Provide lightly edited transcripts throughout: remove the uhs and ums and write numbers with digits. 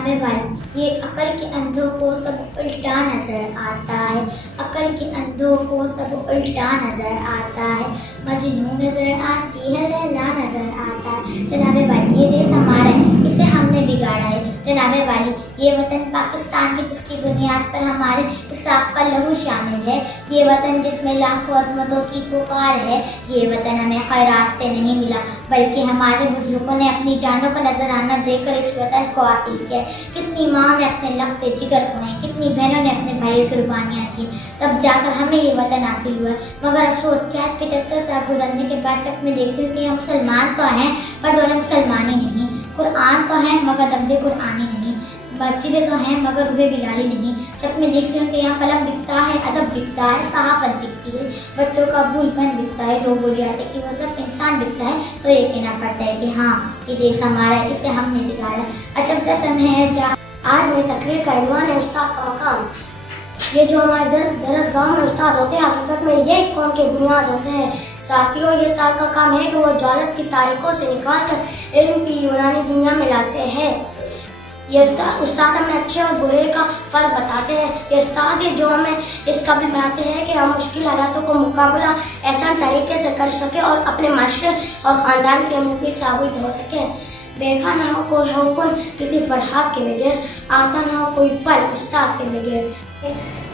जनाब वाली, ये अकल के अंधों को सब उल्टा नजर आता है, अकल के अंधों को सब उल्टा नजर आता है, मजनू नजर आती है, लैला नजर आता है। जनाब वाली, ये देश हमारा है, इसे हमने बिगाड़ा है। जनाब वाली, ये वतन पाकिस्तान की जिसकी बुनियाद पर हमारे इंसाफ का लहू शामिल है, ये वतन जिसमें लाखों अजमतों की पुकार है, ये वतन हमें खैरात से नहीं मिला बल्कि हमारे बुजुर्गों ने अपनी जानों का नजराना देकर इस वतन को हासिल किया। कितनी माँ ने अपने लखते जिगर खोए, कितनी बहनों ने अपने भाइयों की कुर्बानियाँ दी, तब जाकर हमें ये वतन हासिल हुआ। मगर अफसोस क्या के 75 साल गुजरने के बाद जब मैं देखती हूँ कि हम मुसलमान तो हैं पर दोनों मुसलमानी नहीं, कुरान तो है मगर दब्जे कुरानी नहीं, मस्जिदें तो हैं मगर रुबे बिलाली नहीं। जब मैं देखती हूँ कि यहाँ कलम बिकता है, अदब बिकता है, सहाफत बिकती है, बच्चों का भूलपन बिकता है, दो बोली आटे की वजह इंसान बिकता है, तो ये कहना पड़ता है कि हाँ ये देश हमारा है, इसे हमने बिगाड़ा। अचंभ का समय है जहाँ आज मेरी तकरीर का इन्वान है उस्ताद का मकाम। ये जो हमारे दरस गाँव में उस्ताद होते हैं हकीकत में ये कौम के बुनियाद होते हैं। साथियों, ये उस्ताद का काम है कि वो जालत की तारीखों से निकाल कर इल्म की यूनानी दुनिया में लाते हैं। ये उस्ताद हमें अच्छे और बुरे का फ़र्क बताते हैं। ये उस्ताद जो हमें इस काबिल बनाते हैं कि हम मुश्किल हालातों को मुकाबला ऐसा तरीके से कर सकें और अपने माशरे और ख़ानदान के मुफीद साबित हो सकें। देखा ना हो कोई हुक्म किसी फरहाद के बगैर, आता ना हो कोई फल उस्ताद के बगैर।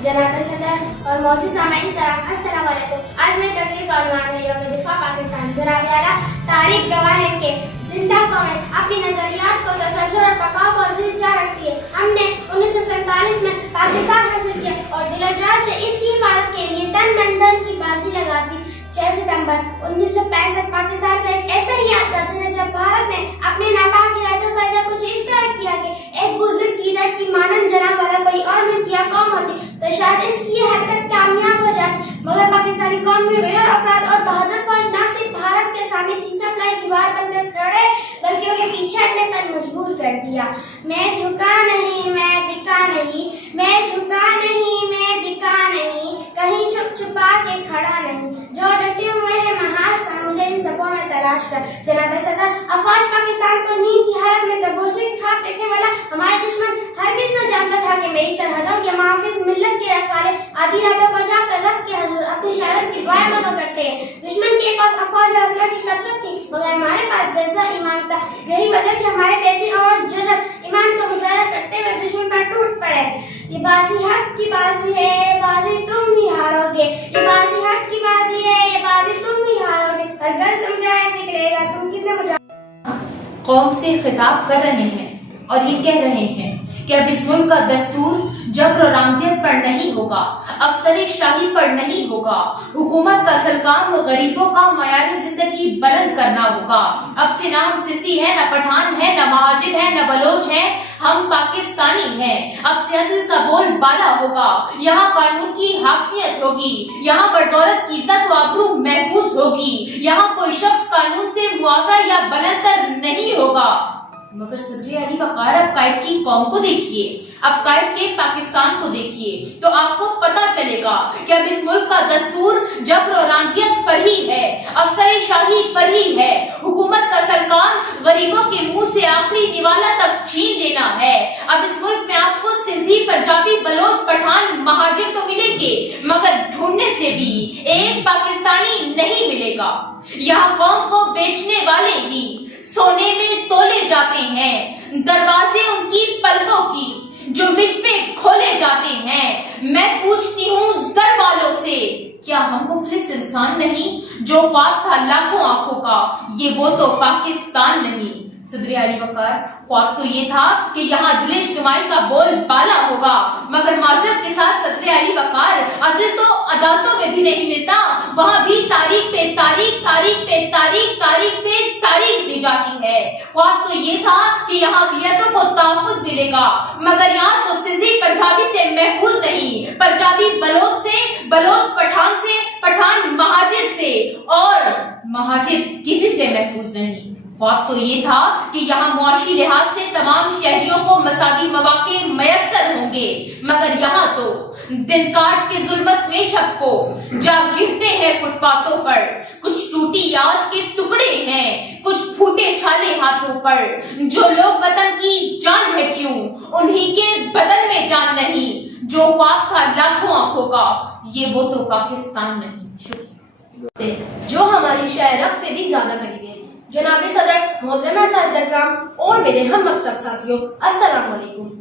जनाब सदर और मौजूद सामाईन कराम, अस्सलाम वालेकुम। आज मैं तकरीर का उन्वान है यौम दिफा पाकिस्तान। जनाब आला, तारीख गवाह है कि जिंदा कौमें अपनी नजरियात को तशद्दुद और बकाव को अजीज जा रखती है। हमने 1947 में पाकिस्तान हासिल किया और दिलोजान से इसकी हिफाजत के लिए तन मन धन की बाजी लगा दी। 6 सितंबर 1965 पाकिस्तान का एक ऐसा ही यादगार दिन है जब भारत ने अपने नापाक इरादों का इज़हार कुछ इस तरह किया कि एक बुजुर्ग लीडर की मानन जनाब वाला कोई और मिलतिया कौम होती तो शायद इसकी ये हरकत कामयाब हो जाती। मगर पाकिस्तानी कौम में गैर अफराद और बहादुर फौज न सिर्फ भारत के सामने सीसा प्लाई दीवार बनकर खड़े बल्कि उसे पीछे हटने पर मजबूर कर दिया। मैं झुका नहीं, मैं बिका नहीं, मैं झुका नहीं, मैं बिका नहीं, कहीं छुप छुपा के खड़ा नहीं, जो डटे हुए हैं महाज पर मुझे इन सबों में तलाश कर। जनाब सदर, अफवाज पाकिस्तान को नींद की हालत में दबोचने की ख्वाब देखने वाला हमारे दुश्मन हरगिज़ न जानता था कि मेरी सरहदों के मुहाफिज मिल्लत के रखवाले आधी रातों को जाकर रब के हजूर अपनी शहादत की दुआएं मांगा करते हैं। दुश्मन के पास अफवाज और असला की कसरत थी मगर हमारे पास जज्बा ईमान था। यही वजह कि हमारे बेटी और जरत ईमान का मुजाहरा करते हुए दुश्मन पर टूट पड़े। ये बाजी हक की बाजी है, बाजी तुम ही हारोगे, ये बाजी हक की बाजी है, ये बाजी तुम ही हारोगे, हर घर समझाए निकलेगा तुम कितने मुझे। कौम से खिताब कर रहे हैं और ये कह रहे हैं कि अब इस मुल्क का दस्तूर जबर और आमदियत पर नहीं होगा, अफसर शाही पर नहीं होगा, हुकूमत का सरकार व गरीबों का मयार जिंदगी बुलंद करना होगा। अब से ना हम सिंधी है, न पठान है, न महाजिर है, न बलोच है, हम पाकिस्तानी हैं। अब से अदल का बोल बाला होगा, यहाँ कानून की हाकियत होगी, यहाँ बदौलत की इज्जत व आबरू महफूज होगी, यहाँ कोई शख्स कानून से मुआवरा या बुलंदतर नहीं होगा। मगर सदर अली वकार अब कायद की कौम को देखिए, अब कायद के पाकिस्तान को देखिए तो आपको पता चलेगा कि अब इस मुल्क का दस्तूर जबर और आंधियत पर ही है, अफसर शाही पर ही है, हुकूमत का सरकार गरीबों के मुंह से आखिरी निवाला तक छीन लेना है। अब इस मुल्क में आपको सिंधी, पंजाबी, बलोच, पठान, महाजिर तो मिलेंगे मगर ढूंढने से भी एक पाकिस्तानी नहीं मिलेगा। यहाँ कौम को बेचने वाले ही सोने में तोले जाते हैं, दरवाजे उनकी पलकों की जुम्बिश पे खोले जाते हैं। मैं पूछती हूँ जर वालों से, क्या हम मुफलिस इंसान नहीं? जो ख्वाब था लाखों आंखों का, ये वो तो पाकिस्तान नहीं। सदर अली वकार, ख्वाब तो ये था कि यहाँ दिल इज्तिमाई का बोल बाला होगा मगर माजरत के साथ सदर अली वकार, अदल तो अदालतों में भी नहीं मिलता, वहाँ भी तारीख पे तारीख, तारीख पे तारीख, तारीख पे तारीख दी जाती है। ख्वाब तो ये था कि यहाँ अक़लियतों को तहफ़्फ़ुज़ मिलेगा मगर यहाँ तो सिंधी पंजाबी से महफूज नहीं, पंजाबी बलोच से, बलोच पठान से, पठान महाजिर से और महाजिर किसी से महफूज नहीं। ख्वाब तो ये था कि यहाँ मुआशी लिहाज से तमाम शहरियों को मसावी मौके मयसर होंगे मगर यहाँ तो दिन काट के जुल्मत में शब को जा गिरते हैं फुटपाथों पर, कुछ टूटी यास के टुकड़े हैं, कुछ फूटी टूटे छाले हाथों पर, जो लोग वतन की जान है क्यों, उन्हीं के बदन में जान नहीं, जो ख्वाब था लाखों आंखों का, ये वो तो पाकिस्तान नहीं। शुक्रिया। जो हमारी शायरब से भी ज्यादा करीबी है, जनाब सदर मोहतरमा साजिद अकराम और मेरे हम मकतब साथियों, अस्सलाम वालेकुम।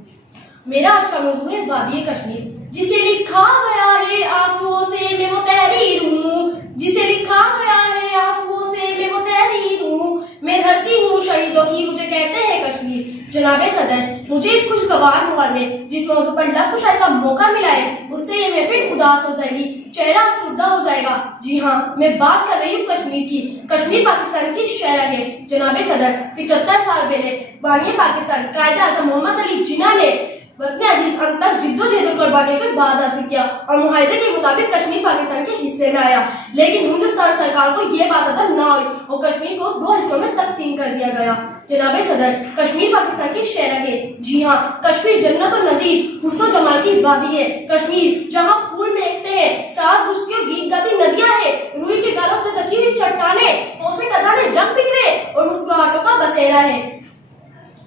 मेरा आज का मौजू है वादी कश्मीर, जिसे लिखा गया है आंसुओं से मैं वो तहरीर हूँ, जिसे लिखा गया है आंसुओं से मैं वो तहरीर हूँ, मैं धरती हूँ शहीदों की, मुझे कहते हैं कश्मीर। जनाब सदर, मुझे इस खुशगवार माहौल में जिस मौजू पर लब कुशाई का मौका मिला है, उससे ये महफिल उदास हो जाएगी, चेहरा अफसुर्दा हो जाएगा। जी हाँ, मैं बात कर रही हूँ कश्मीर की। कश्मीर पाकिस्तान की शहर है। जनाब सदर, 75 साल पहले बानी पाकिस्तान कायदे आज़म मोहम्मद अली जिन्ना ने वतन अजीज अंतर जिद्दोजहद और कुर्बानियों के बाद हासिल किया और मुआहदे के मुताबिक कश्मीर पाकिस्तान के हिस्से में आया। लेकिन हिंदुस्तान सरकार को ये बात अता ना हुई और कश्मीर को 2 हिस्सों में तकसीम कर दिया गया। जनाब सदर, कश्मीर पाकिस्तान की शहर है। जी हाँ, कश्मीर जन्नत और नजीर हुस्न जमाल की वादी है। कश्मीर जहाँ फूल महकते हैं, साज बुझती और गीत गाती नदियाँ हैं, रूई के गालों से ढकी हुई चट्टानें, कोसे कदाने रंग बिखरे और मुस्कुराहटों का बसेरा है।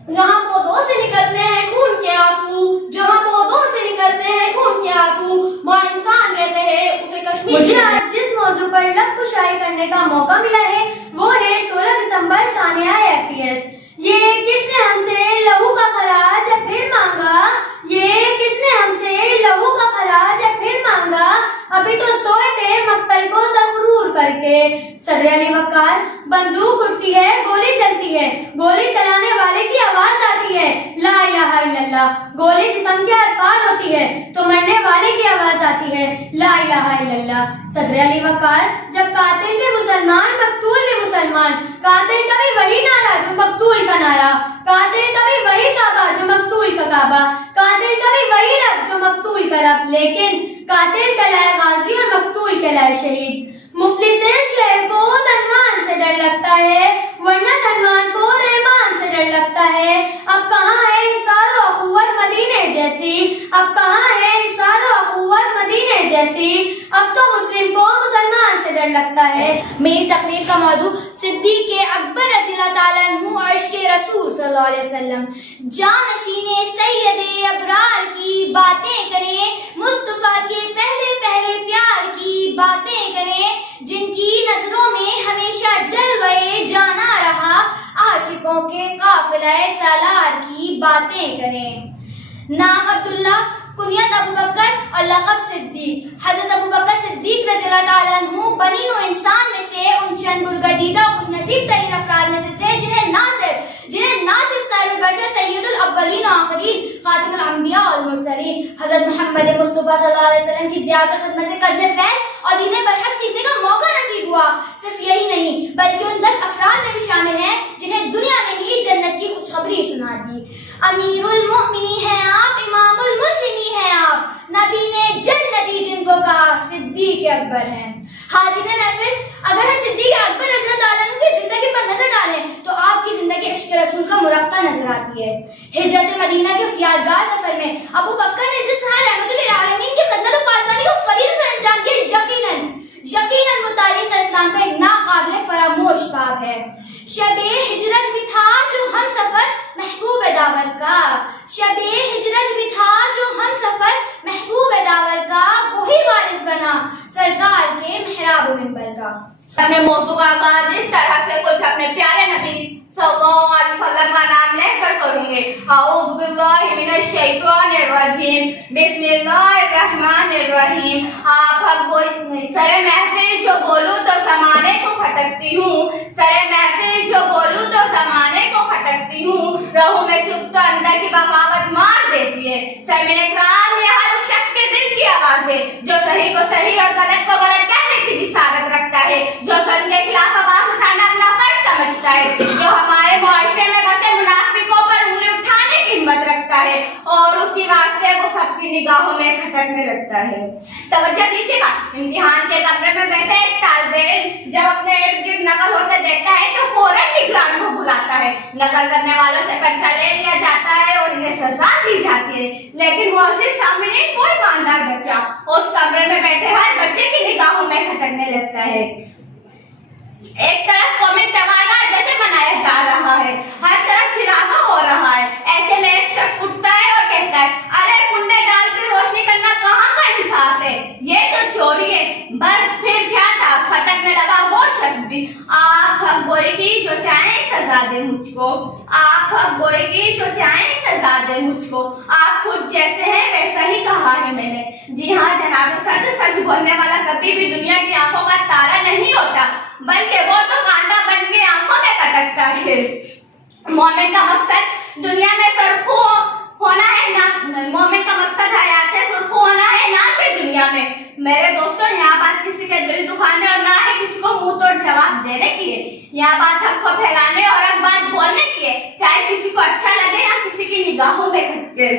जहाँ पौधों से निकलते हैं खून के आंसू, जहाँ पौधों से निकलते हैं खून के आंसू, वहाँ इंसान रहते हैं उसे कश्मीर। मुझे आज जिस मौजू पर लब कुशाई करने का मौका मिला है वो है 16 दिसंबर सानिया APS। ये किसने हमसे लहू का खराज फिर मांगा, ये किसने हमसे लहू का खराज फिर मांगा, अभी तो सोए थे मक्तल को सफरूर करके। सदर अली वक़ार, बंदूक उठती है गोली चलती है, गोली चलाने वाले की आवाज आती है ला इलाहा इल्लल्लाह, गोली जिस्म के आर पार होती है तो मरने वाले की आवाज आती है ला इलाहा इल्लल्लाह। सदर अली वक़ार, जब कातिल भी मुसलमान मकतूल भी मुसलमान, कातिल कभी वही नारा जो मकतूल का नारा, कातिल कभी वही काबा जो मकतूल का काबा, कातिल कभी वही रब जो मकतूल का रब, लेकिन कातिल कहलाए गाजी और मकतूल कहलाए शहीद। मुफलिस शहर को धनवान से डर लगता है, वरना धनवान को रहमान से डर लगता है। अब कहाँ है इसारो अखुवत मदीने जैसी, अब कहाँ है इसारो अखुवत मदीने जैसी, अब तो मुस्लिम को मुसलमान से डर लगता है। मेरी तकरीर का मौजू सिद्दीक़ अकबर रज़ियल्लाहु ताला अन्हु और इश्क़ रसूल सल्लल्लाहु अलैहि वसल्लम। जानशीने सैयदे अबरार की बातें करें, मुस्तफ़ा के पहले पहले प्यार की बातें करें, जिनकी नजरों में हमेशा जलवे जाना रहा, आशिकों के काफिले सालार की बातें करें। नाम अब्दुल्ला, कुनियत अबू बकर और लक़ब सिद्दीक। हज़रत अबू बकर सिद्दीक रज़ियल्लाहु ताला अन्हु बनी नौ इंसान में से उन चंद बुरगजीदा और खुशनसीब तरीन अफराद में से थे जिन्हें ना सिर्फ खैरुल बशर सय्यदुल अव्वलीन व आखिरीन खातिमुल अंबिया वल मुरसलीन हज़रत मोहम्मद मुस्तफ़ा सल्लल्लाहु अलैहि वसल्लम की ज़ियारत खिदमत से कदम फैज़ और दीन बरहक सीखने का मौका नसीब हुआ। सिर्फ यही नहीं बल्कि उन 10 अफराद में भी शामिल हैं जिन्हें दुनिया में ही जन्नत की खुशखबरी सुना दी। अमीरुल मोमिनीन हैं आप, इमामुल मुस्लिमीन हैं आप, नबी ने जन्नती जिनको कहा सिद्दीक़ अकबर हैं। हाज़िर महफिल, अगर हम सिद्दीक़ अकबर रज़ियल्लाहु ताला अन्हु की जिंदगी पर नजर डालें तो आपकी जिंदगी इश्क़ रसूल का मुरक्का नजर आती है। हिजरत मदीना के उस यादगार सफर में अबू बकर ने जिस तरह रहमतुल लिल आलमीन की खिदमत और पासबानी को फरीज़े से अंजाम दिया, यकीनन वो तारीख़ इस्लाम का एक नाक़ाबिल फरामोश बाब है। शबे हिजरत भी था जो हम सफर महबूब दावर का, शबे हिजरत भी था जो हम सफर महबूब दावर का, वही वारिस बना सरकार के मेहराब मिंबर का। अपने मौजू का आगाज इस तरह से कुछ अपने प्यारे नबी सल्लल्लाहु अलैहि वसल्लम का नाम लेकर करूंगे। औज़ु बिल्लाहि मिनश शैतानिर रजीम, बिस्मिल्लाहिर रहमानिर रहीम। आप सरे महफिल जो बोलूं तो ज़माने को खटकती हूँ, सरे महफिल जो बोलूं तो ज़माने को खटकती हूँ, रहूं मैं चुप तो अंदर की बगावत मार देती है। सरमिन इकराम, ये हर शख्स के दिल की आवाज है जो सही को सही और गलत को गलत कहने की जिसारत रखता है, जो ज़ुल्म के खिलाफ आवाज उठाना अपना फर्ज समझता है, जो हमारे मुआशरे में बसे मुनाफिकों पर उंगली उठाने की हिम्मत रखता है और उसी वास्ते वो सबकी निगाहों में खटकने लगता है। तवज्जो दीजिएगा, इम्तिहान के कमरे में बैठे एक तालिबे इल्म जब अपने इर्द गिर्द नकल होते देखता है तो फौरन निगरान को बुलाता है। नकल करने वालों से पर्चा ले लिया जाता है और इन्हें सजा दी जाती है, लेकिन वो सामने कोई ईमानदार बच्चा उस कमरे में बैठे हर बच्चे की निगाहों में खटकने लगता है। एक तरफ कौमी त्योहार का जश्न मनाया जा छोड़िए, बस फिर क्या था, खटकने लगा वो शख्स भी। आप हक गोएगी जो चाहे सजा दे मुझको, आप हक गोएगी जो चाहे सजा दे मुझको, आप खुद जैसे हैं वैसा ही कहा है मैंने। जी हाँ जनाब, सच सच बोलने वाला कभी भी दुनिया की आंखों का तारा नहीं होता, बल्कि वो तो कांटा बन के आंखों में कटकता है। मोमिन का मकसद दुनिया में सुरखू होना है ना, मोमिन का मकसद हयात है सुरखू होना है, ना कि दुनिया में। मेरे दोस्तों, यहाँ बात किसी के दिल दुखाने और ना है किसी को मुंह तोड़ जवाब देने की है। यहाँ बात हक को फैलाने और हक बात बोलने की है, चाहे किसी को अच्छा लगे या किसी की निगाहों में खटके।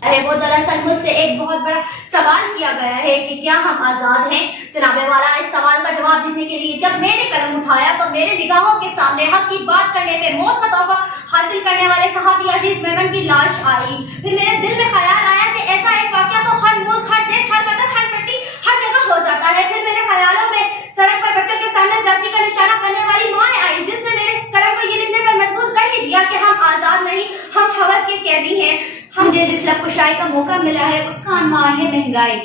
अरे वो दरअसल मुझसे एक बहुत बड़ा सवाल किया गया है कि क्या हम आजाद हैं। जनाबे वाला, इस सवाल का जवाब देने के लिए जब मैंने कलम उठाया तो मेरे निगाहों के सामने हक की बात करने पे मौत का तोहफा हासिल करने वाले सहाबी अजीज मेमन की लाश आई। फिर मेरे दिल में ख्याल आया कि ऐसा एक वाकया तो हर मुल्क, हर देश, हर वतन, हर मिट्टी, हर जगह हो जाता है। फिर मेरे ख्यालों में सड़क पर बच्चों के सामने जाति का निशाना बनने वाली माँ आई, जिसने मेरे कलम को ये लिखने पर मजबूर कर ही दिया कि हम आजाद नहीं, हम हवस के कैदी हैं। मुझे जिस लबकुशाई का मौका मिला है उसका अनुमान है महंगाई।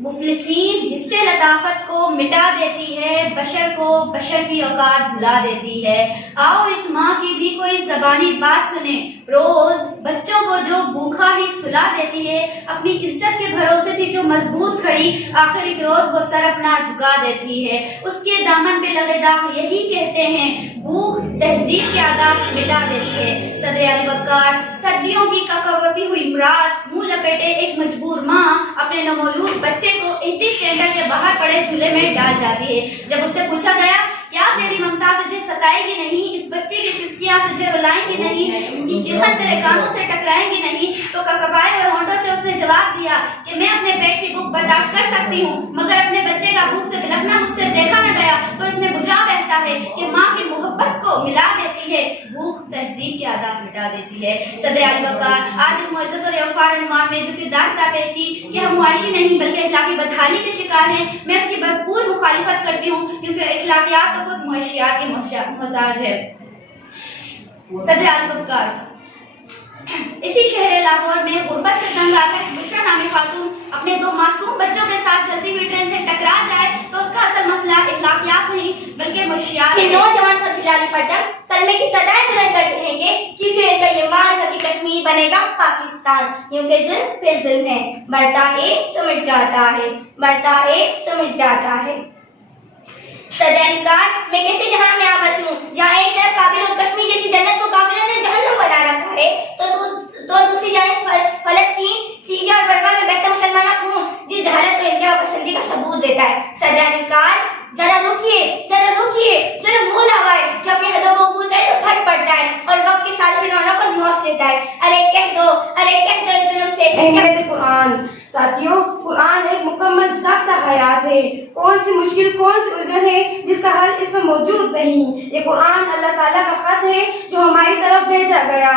मुफलिसीन हिस्से लताफत को मिटा देती है, बशर को बशर की औकात भुला देती है। आओ इस माँ की भी कोई ज़बानी बात सुने, रोज बच्चों को जो भूखा ही सुला देती है, अपनी इज्जत के भरोसे थी जो मजबूत खड़ी, आखिर एक रोज वो सर अपना झुका देती है। उसके दामन पे लगे दाग यही कहते हैं, भूख तहजीब के आदाब मिटा देती है। सदर अली बक्कार, सर्दियों की ककवती हुई रात, मुंह लपेटे एक मजबूर माँ अपने नवमौलूद बच्चे को एहती सेंटर के बाहर पड़े झूले में डाल जाती है। जब उससे पूछा गया क्या तेरी ममता तुझे सताएगी नहीं, इस बच्चे की सिसकियां तुझे रुलाएंगी नहीं, इसकी चिल्हट तेरे कानों से टकराएंगी नहीं, तो कपकपाए हुए होंठों से उसने जवाब दिया कि मैं अपने पेट की भूख बर्दाश्त कर सकती हूँ, मगर अपने बच्चे का भूख से बिलखना मुझसे देखा न गया। तो इसमें बुझा बहता है कि माँ की मोहब्बत को मिला देती है, भूख तहजीब के आदाब मिटा देती है। सदर अली बक्कार आज इस मुइज़्ज़त और इग़फ़ार अनुमान में जो किरदार पेश की कि हम मुआशी नहीं बल्कि इखलाकी बदहाली के शिकार हैं, मैं उसकी भरपूर मुखालिफत करती हूँ, क्योंकि इखलाकियात तो खुद मुआशियात की मोहताज है। सदर अली बक्कार इसी शहर लाहौर में गुर्बत से तंग आकर बुशरा नामी खातून अपने दो मासूम बच्चों के साथ चलती हुई ट्रेन से टकरा जाए तो उसका असल मसला इखलाकियात नहीं बल्कि मुआशियात है। नौजवान सब खिलाड़ी पटक तलमे की सदाएं बुलंद करते हैं कि इनका ये मान है कि कश्मीर बनेगा पाकिस्तान। क्योंकि जुल्म फिर जुल्म है, बढ़ता है तो मिट जाता है, बढ़ता है तो मिट जाता है। सदैनिकार मैं कैसे जहां में आवाज़ हूँ जहाँ एक तरफ काबिल और कश्मीर जैसी जन्नत को काफिरों ने जहन्नुम बना रखा है, तो दूसरी जानिब फलस्तीन, सीरिया और बर्मा में बहते मुसलमानों को जिस हालत को इंडिया पसंदी का सबूत देता है। सदैनिकार जरा रुकिए, सिर्फ मुंह लगाए कि अपनी हदों को भूल करे तो फट पड़ता है और वक्त के साथ खिलौनों को नौच लेता है। अरे कह दो इस जुल्म से। अहमियत कुरान। साथियों, कुरान एक मुकम्मल ज़ाब्ता हयात है। कौन सी मुश्किल, कौन सी उलझन है जिसका हल इसमें मौजूद नहीं। ये कुरान अल्लाह ताला का खत है जो हमारी तरफ भेजा गया।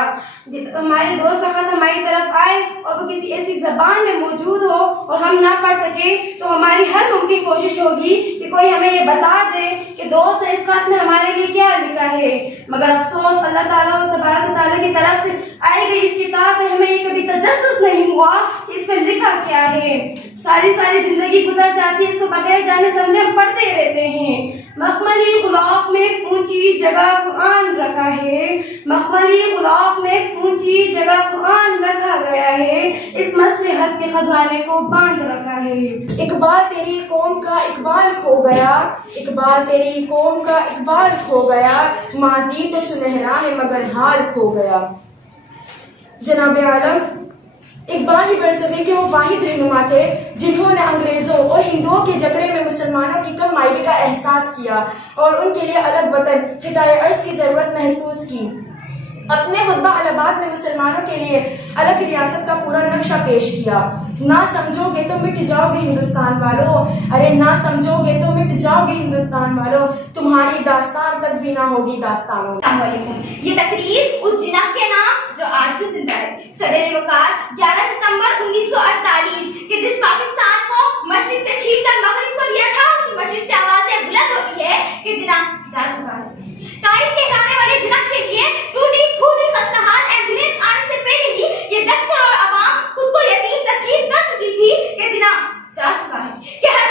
हमारे दोस्त का खत हमारी तरफ आए और वो किसी ऐसी जबान में मौजूद हो और हम ना पढ़ सके तो हमारी हर मुमकिन कोशिश होगी कि कोई हमें ये बता दे कि दोस्त इस खत में हमारे लिए क्या लिखा है। मगर अफसोस अल्लाह ताला तबारक ताला की तरफ से आई गई इस किताब में हमें ये कभी तजस्सुस नहीं हुआ कि इसमें लिखा क्या है। सारी जिंदगी गुजर जाती है इसको बगैर जाने समझे हम पढ़ते रहते हैं। मखमली गुलाफ में एक ऊंची जगह कुरान रखा है, मखमली गुलाफ में एक ऊंची जगह कुरान रखा गया है, इस मसले हद के खजाने को बांध रखा है। इकबाल तेरी कौम का इकबाल खो गया, इकबाल तेरी कौम का इकबाल खो गया, माजी तो सुनहरा है मगर हाल खो गया। जनाब आलम, इकबाल ही बरसके के वो वाहिद रहनुमा थे जिन्होंने अंग्रेजों और हिंदुओं के जकड़े में मुसलमानों की कम मायने का एहसास किया और उनके लिए अलग वतन हिदाए अर्ज की जरूरत महसूस की। अपने खुतबा अलबाद में मुसलमानों के लिए अलग रियासत का पूरा नक्शा पेश किया। ना समझोगे तो मिट जाओगे हिंदुस्तान वालों, अरे ना समझोगे तो मिट जाओगे हिंदुस्तान वालों, तुम्हारी दास्तान तक भी ना होगी दास्तानों। ये तकरीर उस जिनाह के नाम जो आज भी जिंदा है। सदर वकार 11 सितंबर 1948 कि जिस पाकिस्तान को मशरिक से छीनकर मगरिब को लिया था, उसी मशरिक से आवाजें बुलंद होती है कि जिनाह जा चुका है। कायद कहलाने वाले जिनाह के लिए टूटी फूटी खस्ताहाल एम्बुलेंस आने से पहले ही ये 10 करोड़ आवाम खुद को यतीम तस्लीम कर चुकी थी कि जिनाह जा चुका है, कि हर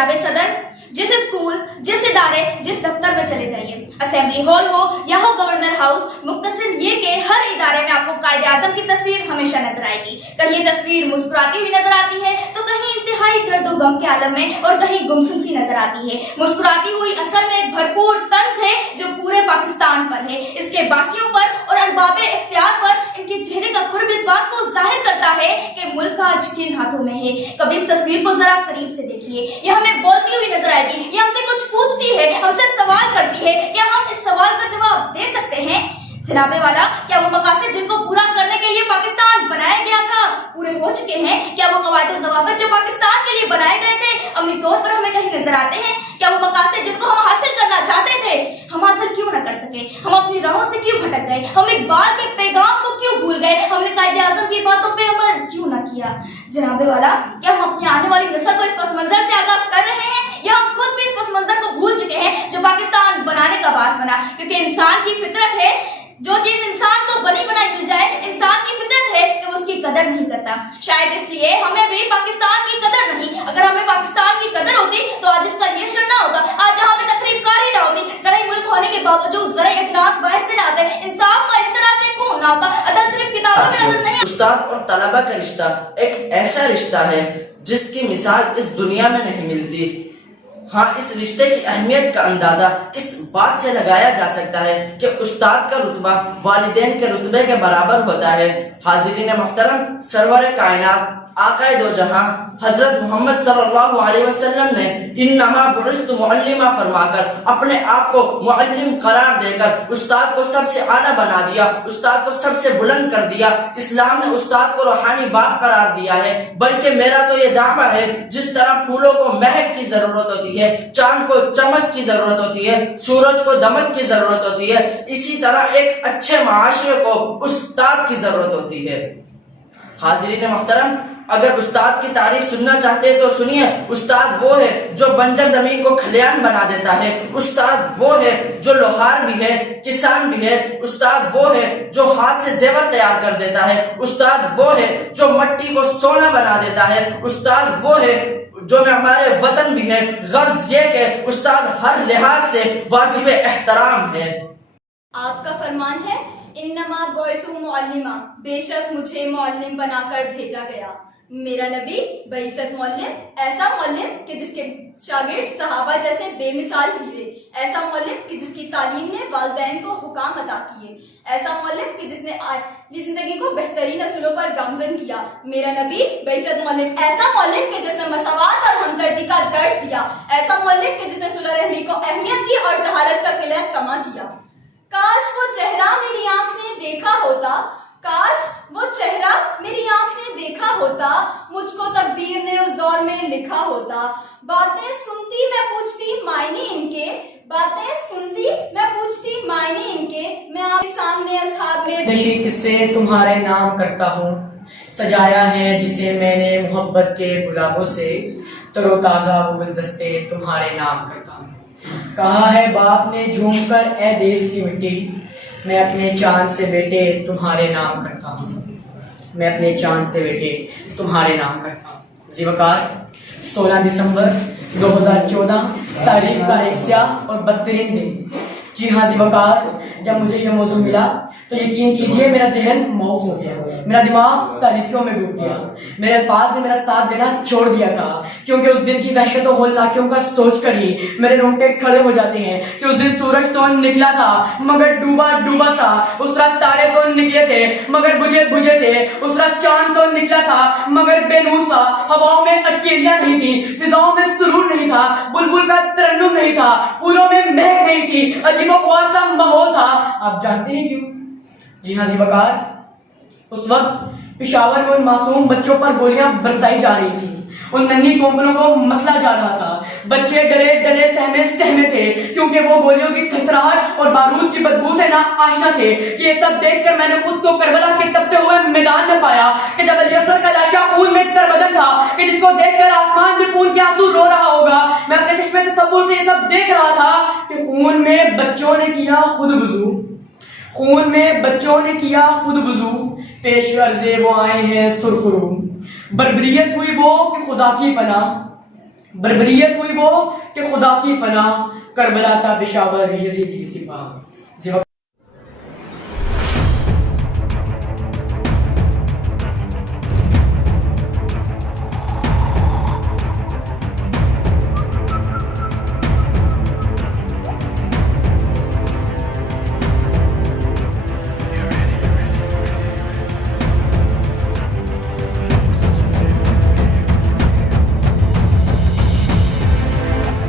जनाब सदर, जिस स्कूल, जिस इदारे, जिस दफ्तर में चले जाइए, असेंबली हॉल हो या हो गवर्नर हाउस, मुख्तसर ये कि हर इदारे में आपको कायदे आजम की तस्वीर हमेशा नजर आएगी। कहीं ये तस्वीर मुस्कुराती हुई नजर आती है तो कहीं इंतहाई दर्द और गम के आलम में और कहीं गुमसुम सी नजर आती है। मुस्कुराती हुई असल में एक भरपूर तंज है जो पूरे पाकिस्तान पर है, इसके बासियों पर और अरबाबे इख्तियार पर। इनके चेहरे का कुर्ब इस बात को जाहिर करता है कि मुल्क आज किन हाथों में है। कभी इस तस्वीर को जरा करीब से देखिए, ये हमें बोलती हुई नजर आएगी, ये हमसे कुछ पूछती है, हमसे सवाल करती है। क्या हम इस सवाल का जवाब दे सकते हैं? जनाबे वाला, क्या वो मकासद जिनको पूरा करने के लिए पाकिस्तान बनाया गया था पूरे हो चुके हैं? क्या वो कवायद और ज़वाबित जो पाकिस्तान के लिए बनाए गए थे अमली तौर पर हमें कहीं नजर आते हैं? क्या वो मकासद जिनको हम हासिल करना चाहते थे हम हासिल क्यों न कर सके? हम अपनी राहों से क्यों भटक गए? हम इकबाल के पैगाम को क्यों भूल गए? हमने कायदे आज़म की बातों पे अमल क्यों न किया? जनाबे वाला, क्या हम अपनी आने वाली नस्ल को इस पस मंजर से आगाह कर रहे हैं या हम खुद भी इस पस मंजर को भूल चुके हैं जो पाकिस्तान बनाने का बास बना? क्योंकि इंसान की फितरत है, जो चीज इंसान को बनी बनाई मिल जाए, इंसान की फितरत है कि वो उसकी कदर नहीं करता। शायद इसलिए हमें भी पाकिस्तान की कदर नहीं। अगर हमें पाकिस्तान की कदर होती तो आज इसका ये शर ना होता, आज यहाँ पे तकरीब कारी ना होती, ज़राई मुल्क होने के बावजूद ज़राई अजनास बाहर से ना आते, इंसाफ का इस तरह से खून ना होता। अदल सिर्फ किताबों में नजर नहीं। उस्ताद और तलबा का रिश्ता एक ऐसा रिश्ता है जिसकी मिसाल इस दुनिया में नहीं मिलती। हाँ, इस रिश्ते की अहमियत का अंदाजा इस बात से लगाया जा सकता है कि उस्ताद का रुतबा वालिदैन के रुतबे के बराबर होता है। हाज़िरीन मोहतरम, सरवर कायनात आकाए दो जहां हजरत मोहम्मद सल्लल्लाहु अलैहि वसल्लम ने इन्नमा बुइस्तु मुअल्लिमा फरमाकर अपने आप को मुअल्लिम करार देकर उस्ताद को सबसे आला बना दिया, उस्ताद को सबसे बुलंद कर दिया। इस्लाम ने उस्ताद को रूहानी बाप करार दिया है। बल्कि मेरा तो ये दावा है, जिस तरह फूलों को महक की जरूरत होती है, चांद को चमक की जरूरत होती है, सूरज को दमक की जरूरत होती है, इसी तरह एक अच्छे माशरे को उस्ताद की जरूरत होती है। हाज़िरीन मोहतरम, अगर उस्ताद की तारीफ सुनना चाहते हैं तो सुनिए। उस्ताद वो है जो बंजर जमीन को खलियान बना देता है। उस्ताद वो है जो लोहार भी है, किसान भी है। उस्ताद वो है जो हाथ से जेवर तैयार कर देता है। उस्ताद वो है जो मट्टी को सोना बना देता है। उस्ताद वो है जो हमारे वतन भी है। गर्ज ये कि उस्ताद हर लिहाज से वाजिब एहतराम है। आपका फरमान है, इन्नमा बुइतु मुअल्लिमा, बेशक मुझे मुअल्लिम बनाकर भेजा गया। मेरा नबी बइसत मुअल्लिम, ऐसा मुअल्लिम कि जिसके शागिर्द सहाबा जैसे बेमिसाल हीरे, ऐसा मुअल्लिम कि जिसकी तालीम ने वालिदैन को हुकाम अता किए, ऐसा मुअल्लिम कि जिसने अपनी जिंदगी को बेहतरीन असूलों पर गामजन किया। मेरा नबी बइसत मुअल्लिम, ऐसा मुअल्लिम कि जिसने मसावात और हमदर्दी का दर्स दिया, ऐसा मुअल्लिम कि जिसने सुलह रहमी को अहमियत दी और जहालत का किला कमा किया। काश वो चेहरा मेरी आंख ने देखा होता, काश वो चेहरा मेरी आंख ने देखा होता, मुझको तकदीर ने उस दौर में लिखा होता। बातें सुनती मैं पूछती मायने इनके, बातें सुनती मैं पूछती मायने इनके, मैं आपके सामने असहाब में नशी किस्से तुम्हारे नाम करता हूँ, सजाया है जिसे मैंने मोहब्बत के गुलाबों से, तरोताज़ा वो गुलदस्ते तुम्हारे नाम करता हूँ। कहा है बाप ने झूम कर, ए देश की मिट्टी, मैं अपने चांद से बेटे तुम्हारे नाम करता हूँ, मैं अपने चांद से बेटे तुम्हारे नाम करता हूँ। ज़िवकार 16 दिसंबर 2014 तारीख का एक स्याह और बदतरीन दिन। जी हाँ ज़िवकार, जब मुझे ये मौजूद मिला तो यकीन कीजिए मेरा जहन मौत हो गया, मेरा दिमाग तारीखियों में डूब गया। मेरे अल्फाज ने मेरा साथ देना छोड़ दिया था, क्योंकि उस दिन की वहशत और होलनाकियों का सोच कर ही मेरे रोंगटे खड़े हो जाते हैं कि उस दिन सूरज तो निकला था मगर डूबा डूबा सा, उस रात तारे तो निकले थे मगर बुझे बुझे से, उस रात चांद तो निकला था मगर बेनूर सा। हवाओं में अटकेलियां नहीं थी, फिजाओं में सुरूर नहीं था, बुलबुल का तरन्नुम नहीं था, फूलों में महक नहीं थी, अजीबोगरीब सा माहौल था। आप जानते हैं क्यों? जी हाँ ज़िवकार, उस वक्त पेशावर में उन मासूम बच्चों पर गोलियां बरसाई जा रही थी, उन नन्ही कोंपलों को मसला जा रहा था। बच्चे डरे डरे सहमे सहमे थे, क्योंकि वो गोलियों की थरथराहट और बारूद की बदबू से ना आशना थे। कि ये सब देखकर मैंने खुद को करबला के तपते हुए मैदान में पाया कि जब अली असगर का लाशा खून में तरबदन था, कि जिसको देखकर आसमान में खून के आंसू रो रहा होगा। मैं अपने चश्मे तसव्वुर से ये सब देख रहा था कि खून में बच्चों ने किया खुद वुजू, खून में बच्चों ने किया खुद वुजू, पेश अर्ज़े वो आए हैं सुरखरू, बर्बरियत हुई वो कि खुदा की पनाह, بربریت ہوئی وہ کہ خدا کی پناہ، کربلا تا پشاور یزیدی سپاہ.